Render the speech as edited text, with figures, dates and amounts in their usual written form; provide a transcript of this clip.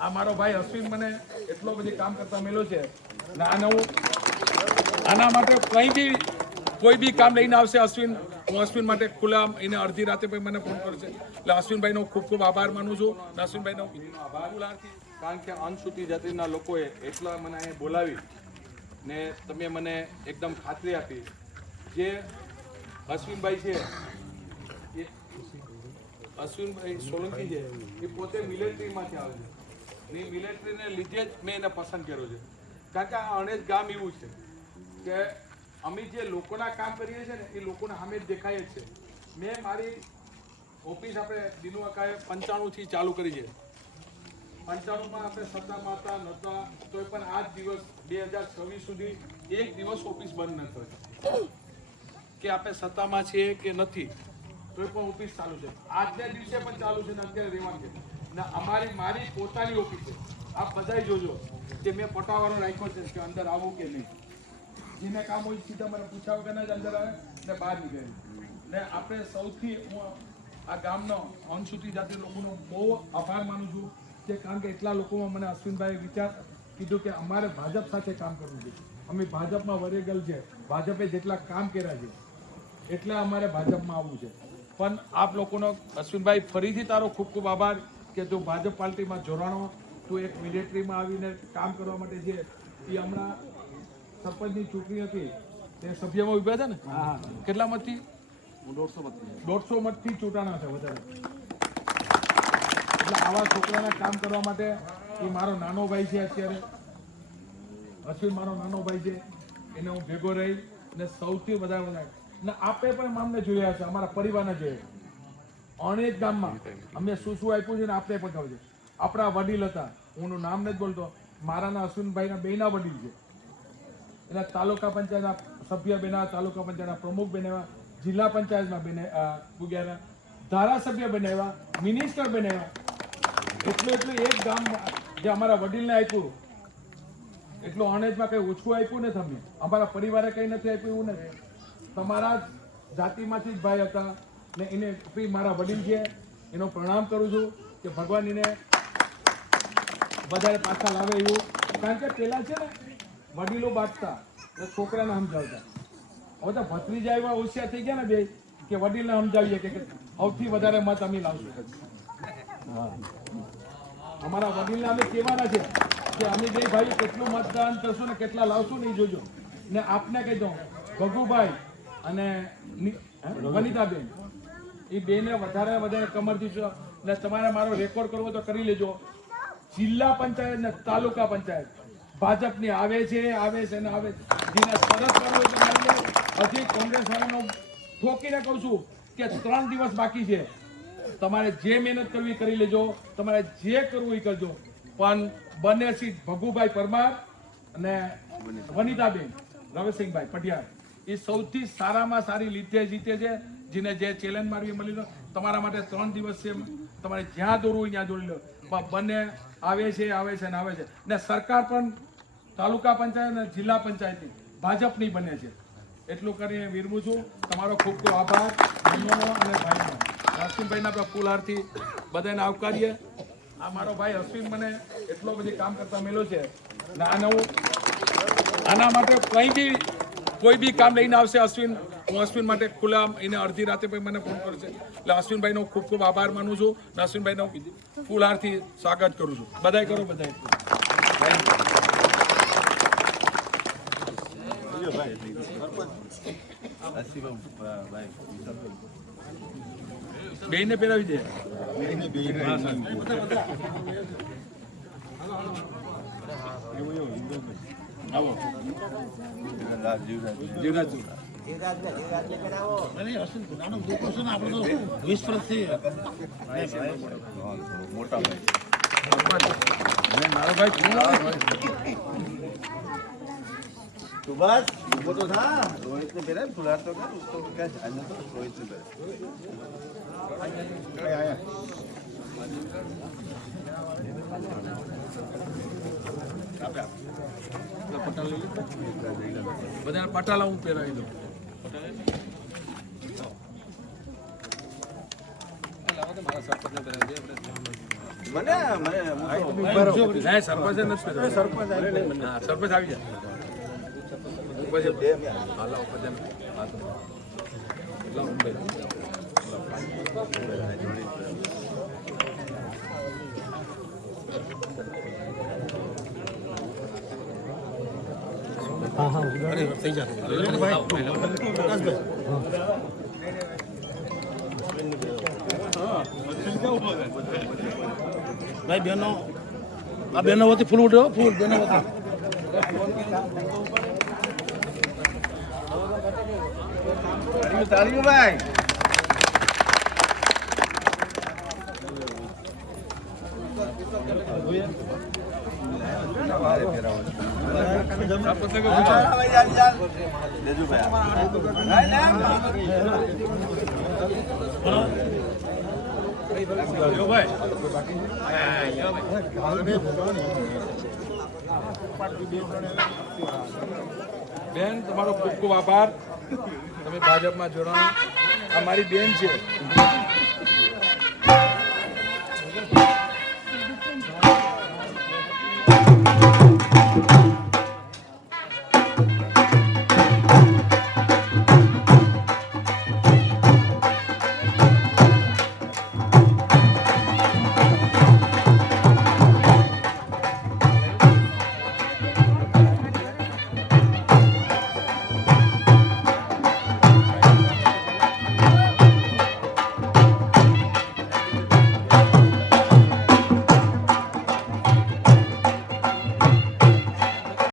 આ મારો ભાઈ અશ્વિન મને એટલો બધી કામ કરતા મેળ્યો છે ને આના માટે કોઈ બી કામ લઈને આવશે અશ્વિન, હું અશ્વિન માટે ખુલ્લા એને અડધી રાતે પછી મને ફોન કરશે. એટલે અશ્વિનભાઈનો ખૂબ ખૂબ આભાર માનું છું. અશ્વિનભાઈનો આભાર, કારણ કે અનુસૂચિત જાતિના લોકોએ એટલા મને અહીં બોલાવી ને તમે મને એકદમ ખાતરી આપી. જે અશ્વિનભાઈ છે એ અશ્વિનભાઈ સોલંકી છે એ પોતે મિલિટરીમાંથી આવે છે ને મિલિટરીને લીધે જ મેં એને પસંદ કર્યો છે. કારણ કે આ અનેક ગામ એવું છે કે અમે જે લોકોના કામ કરીએ છીએ ને એ લોકોને સામે જ દેખાય જ છે. મેં મારી ઓફિસ આપણે દિનુઆકાએ 95થી ચાલુ કરી છે. 95માં આપણે સત્તા માતા નહોતા તો પણ આજ દિવસ 2026 સુધી એક દિવસ ઓફિસ બંધ ન થઈ કે આપણે સત્તામાં છીએ કે નથી તો પણ ઓફિસ ચાલુ છે. આજના દિવસે પણ ચાલુ છે ને અત્યારે રહેવાનું છે ને મારી પોતાની ઓફિસ છે. આપ બધાય જોજો કે મેં પટાવાનો રાખ્યો છે કે અંદર આવું કે નહીં. જેને કામ હોય સીધા મને પૂછ્યા વગર જ અંદર આવે ને બહાર નીકળે. ને આપણે સૌથી હું આ ગામનો અનુસૂચિત જાતિ લોકોનો બહુ આભાર માનું છું કે કારણ કે એટલા લોકોમાં મને અશ્વિનભાઈએ વિચાર કીધું કે અમારે ભાજપ સાથે કામ કરવું છે. અમે ભાજપમાં વરેગલ છે, ભાજપે જેટલા કામ કર્યા છે એટલે અમારે ભાજપમાં આવવું છે. પણ આપ લોકોનો અશ્વિનભાઈ ફરીથી તારો ખૂબ ખૂબ આભાર કે તું ભાજપ પાર્ટીમાં જોડાણો, તું એક મિલિટરીમાં આવીને કામ કરવા માટે છે. એ હમણાં સરપંચની ચૂંટણી હતી તે સભ્યમાં ઉભા હતા ને, કેટલા મતથી? 150 મતથી ચૂંટાણા છે વધારે. એટલે આવા છોકરાના કામ કરવા માટે એ મારો નાનો ભાઈ છે. અત્યારે અશ્વિન મારો નાનો ભાઈ છે, એને હું ભેગો રહી ને સૌથી વધારે ને આપે પણ અમને જોયા છે, અમારા પરિવારને જોયા. અનેક ગામમાં અમે શું આપ્યું છે ને આપણે પણ કહ્યું છે. આપણા વડીલ હતા, હું નામ નથી બોલતો, મારાના અશ્વિનભાઈના બેના વડીલ છે. એના તાલુકા પંચાયતના સભ્ય બનાવ્યા, તાલુકા પંચાયતના પ્રમુખ બનાવ્યા, જિલ્લા પંચાયતમાં પૂગ્યા, ધારાસભ્ય બનાવ્યા, મિનિસ્ટર બનાવ્યા. એટલું એક ગામ જે અમારા વડીલને આપ્યું એટલું અનેજમાં કંઈ ઓછું આપ્યું નથી. અમે અમારા પરિવારે કંઈ નથી આપ્યું એવું નથી. તમારા જાતિમાંથી જ ભાઈ હતા ને એને મારા વડીલ છે, એનો પ્રણામ કરું છું કે ભગવાન એને વધારે પાછા લાવે એવું. કારણ કે પેલા છે ને વડીલો બાંટતા છોકરાને સમજાવતા. હવે તો ભત્રીજા એવા હોશિયાર થઈ ગયા ને બે કે વડીલને સમજાવીએ કે સૌથી વધારે મત અમે લાવશું. અમારા વડીલને અમે કહેવાના છે કે અમે બે ભાઈ કેટલું મતદાન કરશું ને કેટલા લાવશું ને એ જોજો. ને આપને કહી દઉં, ભગુભાઈ અને વનિતાબેન એ બેને વધારે કમરથી છો ને તમારે મારો રેકોર્ડ કરવો તો કરી લેજો. જિલ્લા પંચાયત ને તાલુકા પંચાયત ભાજપની આવે છે ને આવે છે. જેને સરસ કરવું એટલે મારી લે. હજી કોંગ્રેસ વાળાનો ઠોકીને કહું છું કે 3 દિવસ બાકી છે. તમારે જે મહેનત કરવી કરી લેજો, તમારે જે કરવું એ કરજો. પણ બંને સીટ ભગુભાઈ પરમાર અને વનિતાબેન રવિસિંહભાઈ પટિયાર એ સૌથી સારામાં સારી લીધે જીતે છે. જેને જે ચેલેન્જ મારવી મળી લો. તમારા માટે 3 દિવસ છે, તમારે જ્યાં દોરવું હોય ત્યાં દોરી લો. બંને આવે છે ને સરકાર પણ તાલુકા પંચાયત અને જિલ્લા પંચાયતની ભાજપની બને છે. એટલું કરીને વિરમું છું. તમારો ખૂબ ખૂબ આભાર બહેનોનો અને ભાઈનો. અશ્વિનભાઈના આપણે ફૂલહારથી બધાને આવકારીએ. આ મારો ભાઈ અશ્વિન મને એટલો બધી કામ કરતા મેળ્યો છે ને આના માટે કોઈ બી કામ લઈને આવશે અશ્વિન, હું અશ્વિન માટે ખુલ્લા એને અડધી રાતે પછી મને ફોન કરશે. એટલે અશ્વિનભાઈનો ખૂબ ખૂબ આભાર માનું છું ને અશ્વિનભાઈનો ફૂલહારથી સ્વાગત કરું છું. બધાય કરો, બધાય. બેને પહેરાવી દે. આવો જીવરાજ મોટા મારો ભાઈ तो बस वो तो था रोहित ने मेरा फुलार तो कर उसको क्या जानना तो रोहित ने आया બધા પટાલા હું પહેરાવી દઉં. મારા સરપંચને પહેરાવી દે આપણે મને નહીં, સરપંચે નથી કર્યો. હા, સરપંચ આવી જાય. પછી હાલો, પછી હા, તો. લાવો, ભાઈ. ભાઈ બહેનો આ બહેનો વતી ફૂલ ઉઠ્યો ફૂલ બહેનો વતી તાળીઓ ભાઈ આ પતંગો લ્યો ભાઈ. બેન, તમારો ખૂબ ખૂબ આભાર. તમે ભાજપમાં જોડાણ. આ મારી બેન છે.